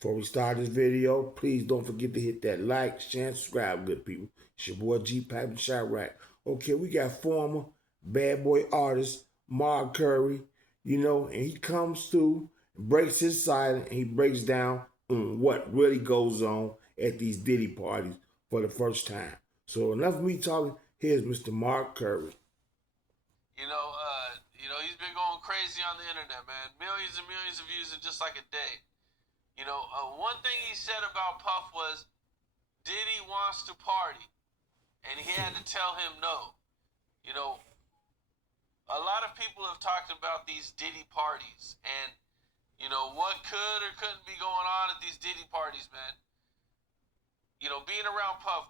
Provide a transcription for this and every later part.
Before we start this video, please don't forget to hit that like, share, and subscribe, good people. It's your boy Gpac and Chirac. Okay, we got former bad boy artist Mark Curry, and he comes through, breaks his silence, and he breaks down on what really goes on at these Diddy parties for the first time. So enough of me talking. Here's Mr. Mark Curry. He's been going crazy on the internet, man. Millions and millions of views in just like a day. One thing he said about Puff was Diddy wants to party, and he had to tell him no. You know, a lot of people have talked about these Diddy parties, and what could or couldn't be going on at these Diddy parties, man. Being around Puff,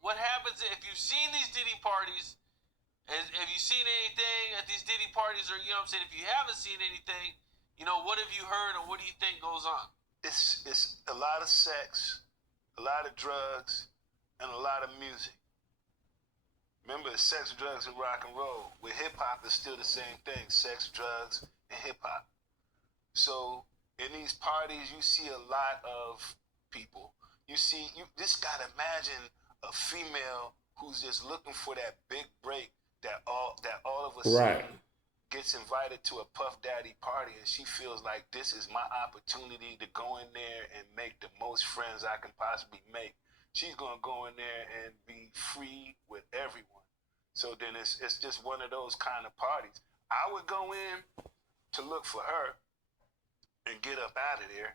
what happens if you've seen these Diddy parties? Have you seen anything at these Diddy parties, or what I'm saying? If you haven't seen anything, what have you heard, or what do you think goes on? It's a lot of sex, a lot of drugs, and a lot of music. Remember, it's sex, drugs, and rock and roll. With hip hop, it's still the same thing: sex, drugs, and hip hop. So in these parties, you see a lot of people. You just gotta imagine a female who's just looking for that big break. That all of a sudden gets invited to a Puff Daddy party, and she feels like this is my opportunity to go in there and make the most friends I can possibly make. She's gonna go in there and be free with everyone. So then it's just one of those kind of parties. I would go in to look for her and get up out of there.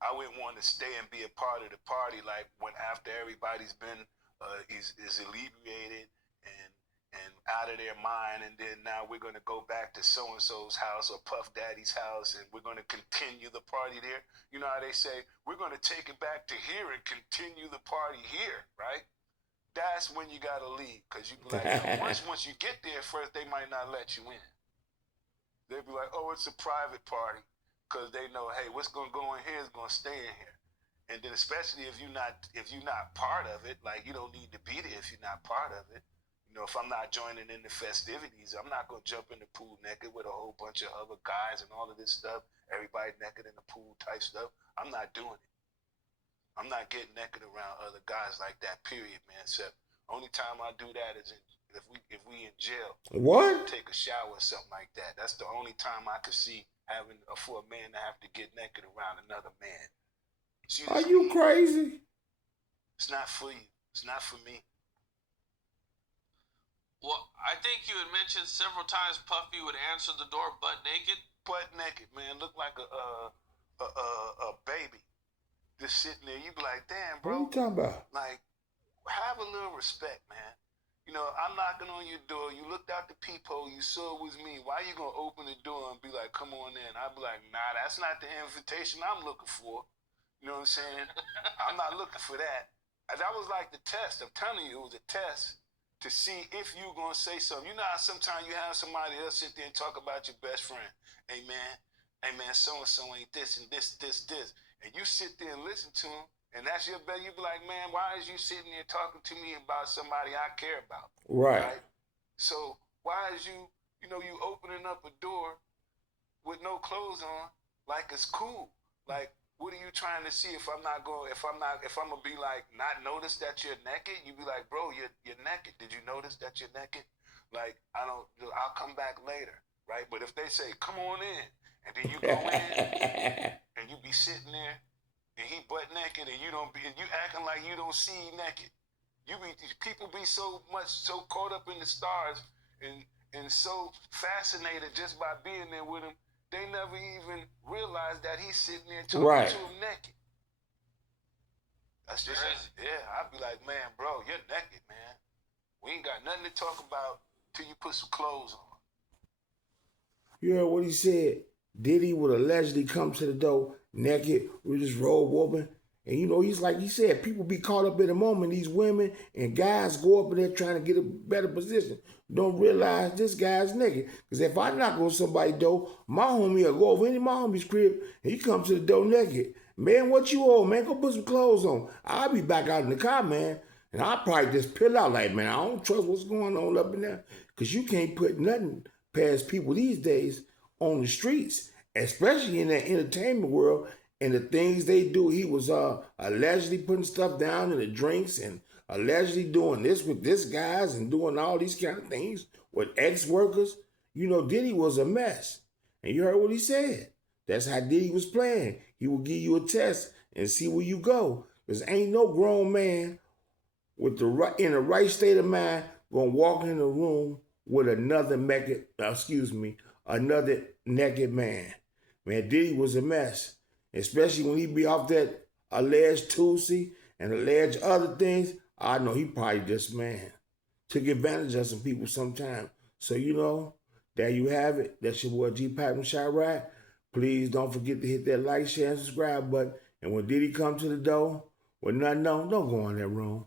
I wouldn't want to stay and be a part of the party, like when after everybody's been is alleviated and out of their mind, and then now we're going to go back to so-and-so's house or Puff Daddy's house, and we're going to continue the party there. You know how they say, we're going to take it back to here and continue the party here, right? That's when you got to leave, because you be like, once you get there, first they might not let you in. They'll be like, oh, it's a private party, because they know, hey, what's going to go in here is going to stay in here. And then especially if you're not part of it, like you don't need to be there if you're not part of it. If I'm not joining in the festivities, I'm not going to jump in the pool naked with a whole bunch of other guys and all of this stuff. Everybody naked in the pool type stuff. I'm not doing it. I'm not getting naked around other guys like that, period, man. Except only time I do that is if we in jail. What? Take a shower or something like that. That's the only time I could see for a man to have to get naked around another man. Are you crazy? It's not for you. It's not for me. Well, I think you had mentioned several times Puffy would answer the door butt naked. Butt naked, man. Look like a baby. Just sitting there. You be like, damn, bro. What are you talking about? Like, have a little respect, man. I'm knocking on your door. You looked out the peephole. You saw it was me. Why you going to open the door and be like, come on in? I'd be like, nah, that's not the invitation I'm looking for. You know what I'm saying? I'm not looking for that. That was like the test. I'm telling you, it was a test to see if you gonna say something. You know how sometimes you have somebody else sit there and talk about your best friend. Hey man, so-and-so ain't this and this. And you sit there and listen to him, and that's your bet. You be like, man, why is you sitting there talking to me about somebody I care about? Right? So why is you opening up a door with no clothes on like it's cool? Like, what are you trying to see? If I'm gonna be like, not notice that you're naked, you be like, bro, you're naked. Did you notice that you're naked? Like, I'll come back later, right? But if they say, come on in, and then you go in and you be sitting there and he butt naked and you acting like you don't see naked. People be so caught up in the stars and so fascinated just by being there with him. They never even realize that he's sitting there talking to him naked. That's just I'd be like, man, bro, you're naked, man. We ain't got nothing to talk about till you put some clothes on. You heard what he said? Diddy would allegedly come to the door naked with his robe open. And he's like he said, people be caught up in the moment. These women and guys go up in there trying to get a better position. Don't realize this guy's naked. Because if I knock on somebody's door, my homie will go over any of my homie's crib and he comes to the door naked. Man, what you owe, man? Go put some clothes on. I'll be back out in the car, man. And I'll probably just peel out like, man, I don't trust what's going on up in there. Because you can't put nothing past people these days on the streets, especially in the entertainment world and the things they do. He was allegedly putting stuff down in the drinks and allegedly doing this with this guys and doing all these kind of things with ex-workers. You know, Diddy was a mess. And you heard what he said. That's how Diddy was playing. He will give you a test and see where you go. Because ain't no grown man with in the right state of mind gonna walk in a room with another naked man. Man, Diddy was a mess. Especially when he be off that alleged Tusi and alleged other things. I know he probably just, man, took advantage of some people sometime. So, you know, there you have it. That's your boy Gpac from Chirac. Please don't forget to hit that like, share, and subscribe button. And when Diddy come to the door with nothing on, don't go in that room.